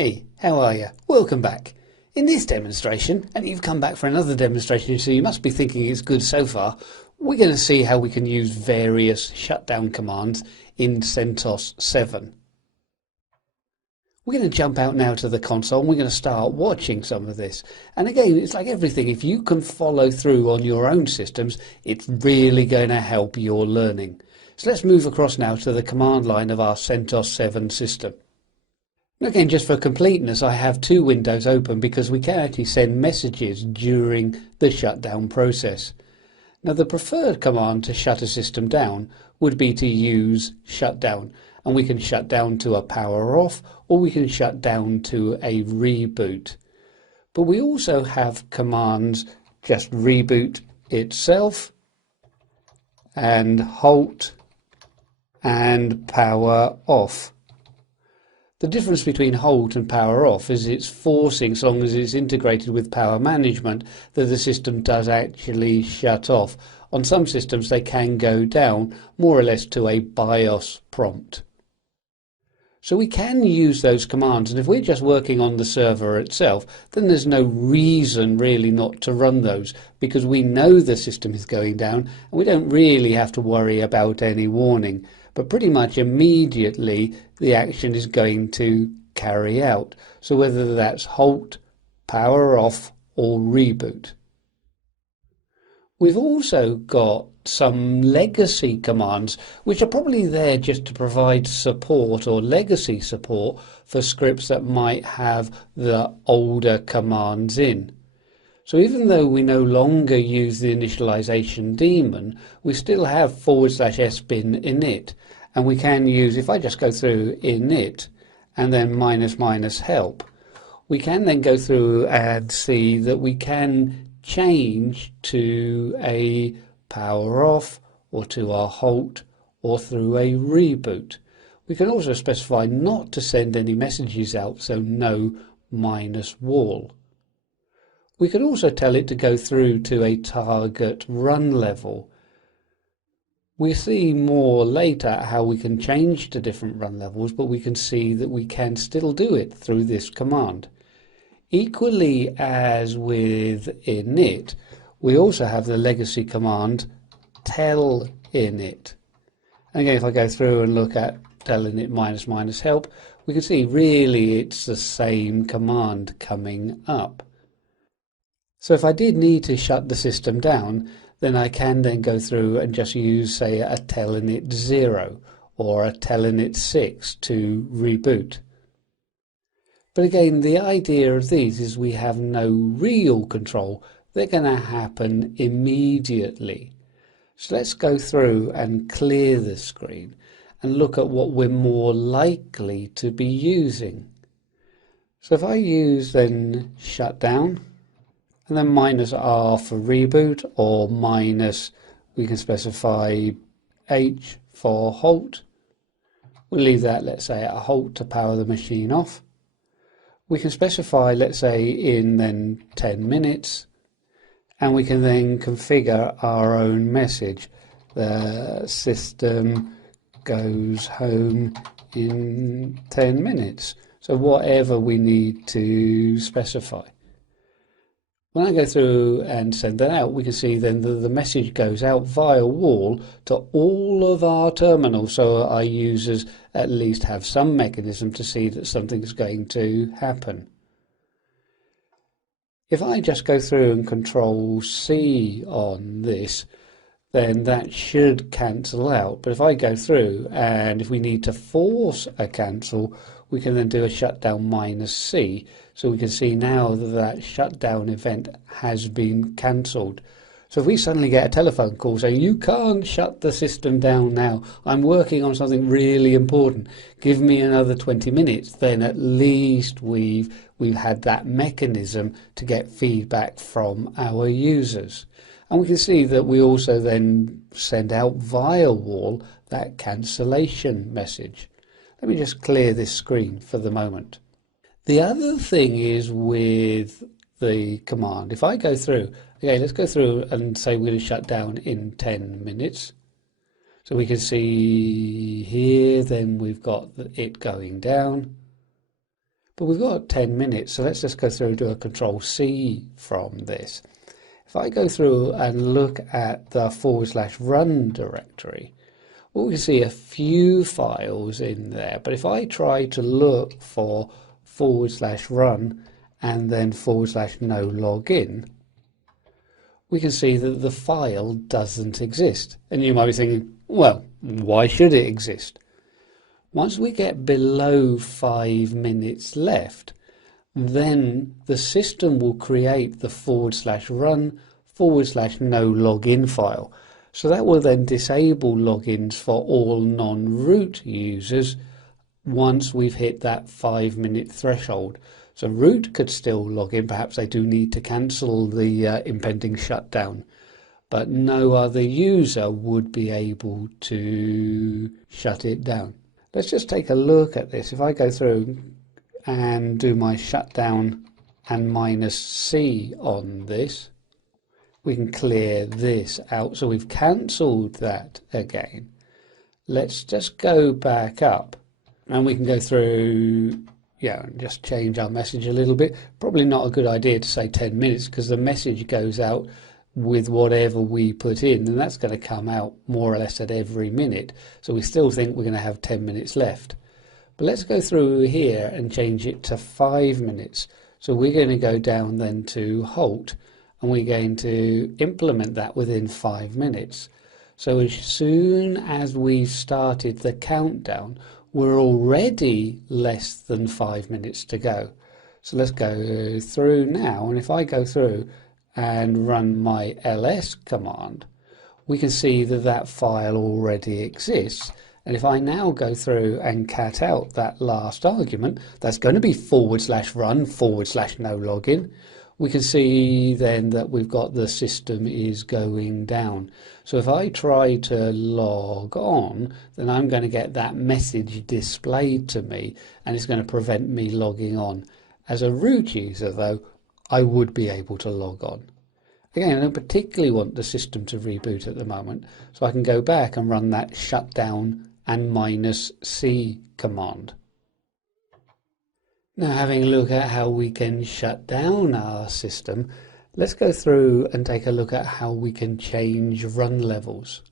Hey, how are you? Welcome back. In this demonstration, and you've come back for another demonstration, so you must be thinking it's good so far, we're going to see how we can use various shutdown commands in CentOS 7. We're going to jump out now to the console and we're going to start watching some of this. And again, it's like everything, if you can follow through on your own systems, it's really going to help your learning. So let's move across now to the command line of our CentOS 7 system. Again, just for completeness, I have two windows open because we can actually send messages during the shutdown process. Now, the preferred command to shut a system down would be to use shutdown, and we can shut down to a power off or we can shut down to a reboot. But we also have commands just reboot itself and halt and power off. The difference between halt and power off is it's forcing, so long as it's integrated with power management, that the system does actually shut off. On some systems they can go down more or less to a BIOS prompt. So we can use those commands, and if we're just working on the server itself, then there's no reason really not to run those, because we know the system is going down and we don't really have to worry about any warning. But pretty much immediately the action is going to carry out. So whether that's halt, power off or reboot. We've also got some legacy commands which are probably there just to provide support or legacy support for scripts that might have the older commands in. So even though we no longer use the initialization daemon, we still have /sbin init, and we can use, if I just go through init and then -- help, we can then go through and see that we can change to a power off or to a halt or through a reboot. We can also specify not to send any messages out, so no -wall. We could also tell it to go through to a target run level. We'll see more later how we can change to different run levels, but we can see that we can still do it through this command. Equally as with init, we also have the legacy command tell init. And again, if I go through and look at tell init -- help, we can see really it's the same command coming up. So if I did need to shut the system down, then I can then go through and just use, say, a tell init 0 or a tell init 6 to reboot. But again, the idea of these is we have no real control. They're going to happen immediately. So let's go through and clear the screen and look at what we're more likely to be using. So if I use then shutdown, and then -r for reboot, or we can specify H for halt. We'll leave that, let's say, at a halt to power the machine off. We can specify, let's say, in then 10 minutes, and we can then configure our own message. The system goes home in 10 minutes. So whatever we need to specify. When I go through and send that out, we can see then that the message goes out via wall to all of our terminals, so our users at least have some mechanism to see that something's going to happen. If I just go through and Control C on this, then that should cancel out. But if I go through and if we need to force a cancel, we can then do a shutdown -C. So we can see now that that shutdown event has been cancelled. So if we suddenly get a telephone call saying, you can't shut the system down now, I'm working on something really important, give me another 20 minutes, then at least we've had that mechanism to get feedback from our users. And we can see that we also then send out via wall that cancellation message. Let me just clear this screen for the moment. The other thing is with the command. If I go through, okay, let's go through and say we're going to shut down in 10 minutes. So we can see here, then we've got it going down. but we've got 10 minutes, so let's just go through and do a Control C from this. If I go through and look at the /run directory, well, we can see a few files in there, but if I try to look for /run and then /no login, we can see that the file doesn't exist. And you might be thinking, well, why should it exist? Once we get below 5 minutes left, then the system will create the /run /no login file. So that will then disable logins for all non-root users once we've hit that 5-minute threshold. So root could still log in, perhaps they do need to cancel the impending shutdown, but no other user would be able to shut it down. Let's just take a look at this. If I go through and do my shutdown and -C on this, we can clear this out. So we've cancelled that again. Let's just go back up and we can go through, and just change our message a little bit. Probably not a good idea to say 10 minutes because the message goes out with whatever we put in, and that's going to come out more or less at every minute. So we still think we're going to have 10 minutes left. But let's go through here and change it to 5 minutes. So we're going to go down then to halt, and we're going to implement that within 5 minutes. So as soon as we've started the countdown, we're already less than 5 minutes to go. So let's go through now, and if I go through and run my ls command, we can see that that file already exists. And if I now go through and cat out that last argument, that's going to be /run /no login. We can see then that we've got the system is going down. So if I try to log on, then I'm going to get that message displayed to me, and it's going to prevent me logging on. As a root user though, I would be able to log on. Again, I don't particularly want the system to reboot at the moment, so I can go back and run that shutdown and -C command. Now, having a look at how we can shut down our system, let's go through and take a look at how we can change run levels.